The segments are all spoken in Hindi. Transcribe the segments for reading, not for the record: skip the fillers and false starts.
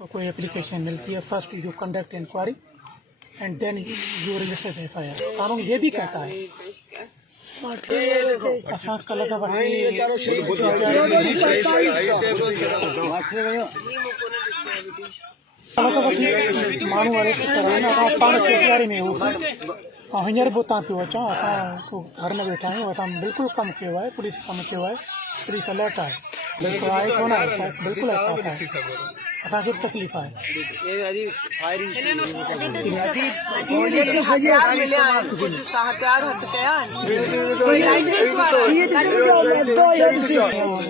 कोई एप्लीकेशन मिलती है, first you conduct inquiry and then you register FIR. कानून ये भी कहता है असां कल का माण्हू अरेस्ट कराइनि असां पाण चौकीदारी में होसीं ऐं हींअर बि उतां पियो अचां। असां घर में वेठा आहियूं, असां बिल्कुलु कमु कयो आहे, पुलिस कमु कयो आहे, पुलिस अलर्ट आहे, बिल्कुलु आहे कोन बिल्कुलु अहसासु आहे, असांखे बि तकलीफ़ आहे।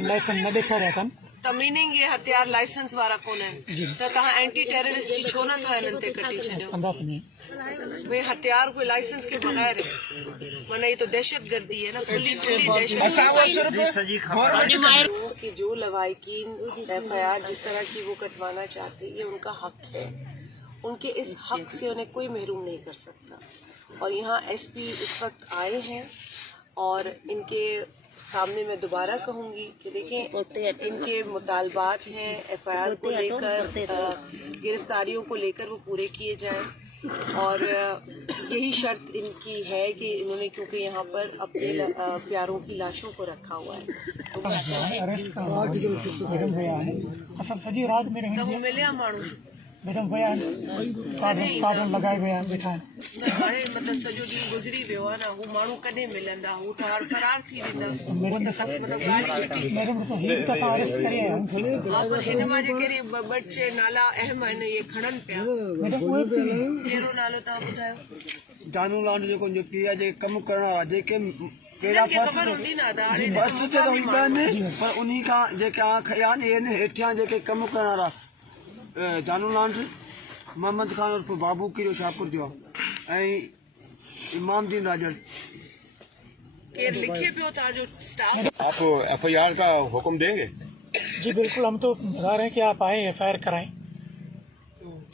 लाइसेंस न ॾेखारिया अथनि त मीनिंग ये हथियार लाइसेंस वारा कोन आहिनि त तव्हां एंटी टेररिस्ट जी छो नथा हिननि ते कटी छॾियो? वे हथियार कोई लाइसेंस के बगैर है, वरना ये तो दहशतगर्दी है ना, खुली दहशत की जो लवाहिकीन एफआईआर जिस तरह की वो कटवाना चाहते ये उनका हक है, उनके इस हक से उन्हें कोई महरूम नहीं कर सकता। और यहाँ एसपी इस वक्त आए हैं और इनके सामने मैं दोबारा कहूंगी कि देखें इनके मुतालबात हैं एफआईआर को लेकर, गिरफ्तारियों को लेकर वो पूरे किए जाएं और यही शर्त इनकी है कि इन्होंने क्योंकि यहाँ पर अपने प्यारों की लाशों को रखा हुआ है तो वो मिले माण्हू मैडम विया कार्डन लगाए विया वेठा आहिनि। हाणे मतिलबु सॼो ॾींहुं गुज़री वियो आहे न, हू माण्हू कॾहिं मिलंदा, हू त हाणे फरार थी वेंदा, मैडम हिकु असां अरेस्ट करे आया आहियूं। हिन मां जेके ॿ टे नाला अहम आहिनि इहे खणनि पिया। कहिड़ो नालो तव्हां ॿुधायो? जानू लाल जेको की आहे जेके कमु करण वारा जेके ख़बर हूंदी न पर उन खां जेके खया आहिनि हेठियां जेके कमु करण वारा जानू लाल मोहम्मद खान उर्फ बाबू कीरो शाहपुर जो ऐं इमामदीन राजड़। लिखे पियो तव्हांजो स्टाफ। आप एफआईआर का हुक्म देंगे? जी बिल्कुल, हम तो बता रहे हैं कि आप आए एफआईआर कराएं।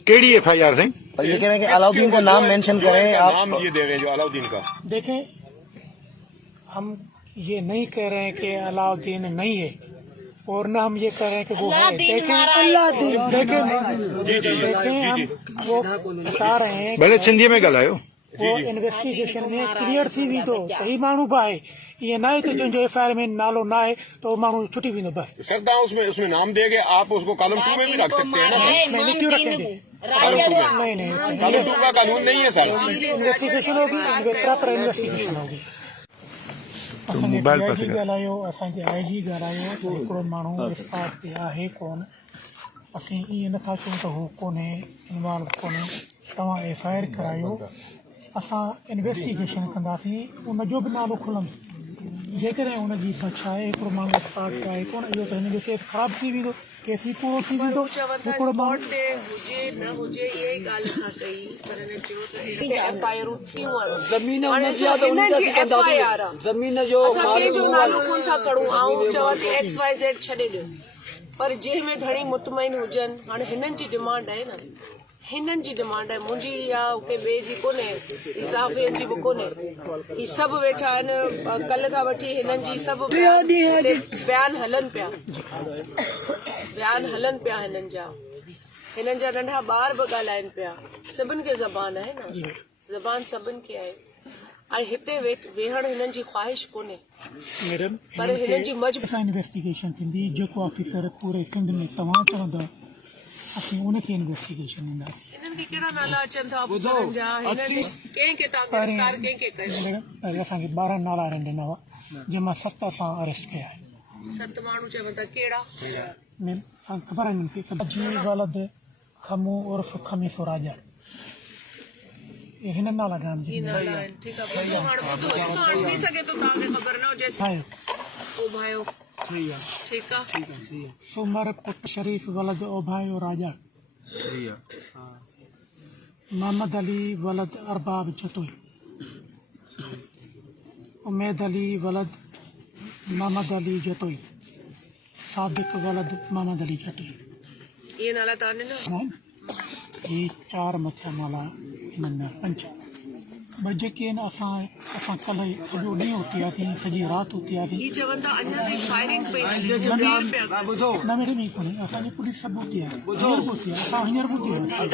केड़ी एफआईआर से? ये कह रहे हैं कि अलाउद्दीन का नाम मेंशन करें आप। नाम ये दे रहे हैं जो अलाउद्दीन का। देखें, हम ये नहीं कह रहे हैं कि अलाउद्दीन नहीं है और न हम ये कह रहे हैं कि वो है। देखें हम वो बता रहे हैं भले सिंधी में ॻाल्हायो। वो इन्वेस्टिगेशन में क्लियर थी वेंदो, कई माण्हू बि आहे, ये ना है कि जंहिंजो एफआईआर में नालो ना है तो माण्हू छुटी वेंदो बस। सर उसमें नाम देंगे, आप उसको कॉलम 2 में भी रख सकते हैं ना? नहीं क्यों रखेंगे? नहीं कॉलम 2 का कानून नहीं है सर। इन्वेस्टिगेशन होगी, प्रॉपर इन्वेस्टिगेशन होगी। असांजे पीआईजी ॻाल्हायो, असांजे आईजी ॻाल्हायो, हिकिड़ो माण्हू स्पॉट ते आहे कोन, असीं ईअं नथा चऊं त हू कोन्हे इन्वॉल्व कोन्हे। तव्हां एफआईआर करायो, असां इन्वेस्टिगेशन कंदासीं, उनजो बि नालो खुलंदो। जेकॾहिं उनजी बच आहे, हिकिड़ो माण्हू स्पॉट ते आहे कोन, इहो त हिन जो केस ख़राब थी वेंदो, केस ई पूरो थी वेंदो। हिकिड़ो माण्हू हुजे न हुजे इहा ई ॻाल्हि असां कई, पर हिन चयो त एफआईआरूं थियूं आहिनि, ज़मीन जो असां कंहिंजो नालो कोन था करूं, ऐं चवां थी XYZ छॾे ॾियो, पर जंहिंमें घणी मुतमइन हुजनि। हाणे हिननि जी डिमांड आहे न, हिननि जी डिमांड आहे, मुंहिंजी या के ॿिए जी कोन्हे, इज़ाफ़ियनि जी बि कोन्हे। ही सभु वेठा आहिनि, कल्ह खां वठी हिननि जी सभु बयान हलनि पिया हिननि जा नंढा ॿार बि ॻाल्हाइनि पिया। सभिनि खे ज़बान आहे न, ज़बान सभिनि खे आहे, ऐं हिते वेहण हिननि जी ख़्वाहिश कोन्हे, पर हिननि जी असां इन्वेस्टिगेशन थींदी, जेको ऑफिसर पूरे सिंध में तव्हां चवंदव असीं उनखे इन्वेस्टिगेशन ॾींदासीं। हिननि खे कहिड़ा नाला अचनि था ऑफिसरनि जा? कंहिंखे तव्हां गिरफ़्तार कंहिंखे कयो? पहिरीं असांखे 12 नाला ॾिना हुआ, जंहिंमां 7 असां अरेस्ट कया आहिनि। 7 माण्हू चवनि था कहिड़ा? ख़बर आहे मूंखे जी वलद खमू उर्फ खमीसो राजा, हिन नाला ॾिना। ठीकु आहे, थी सघे थो तव्हांखे ख़बर न हुजे। ओभायो ठीकु आहे। सुमर पुट शरीफ वलद ओभायो राजा, मोहम्मद अली वलद अरबाब जतोई, उमैद अली वलद मोहम्मद अली जतोई, सादिक वलद मोहम्मद अली जतोई। ये नाला तव्हां ॾिना? ये 4 मथियां नाला हिननि में 5। भई जेके आहिनि असां कल्ह सॼो ॾींहुं उथी वियासीं सॼी राति उथी वियासीं ये चवन था अञा भी फायरिंग पे ॿुधो न मेरे में कोन्हे असांजी पुलिस सभु उथी आहे हींअर बि उथी आहे असां हींअर बि उथी आहियूं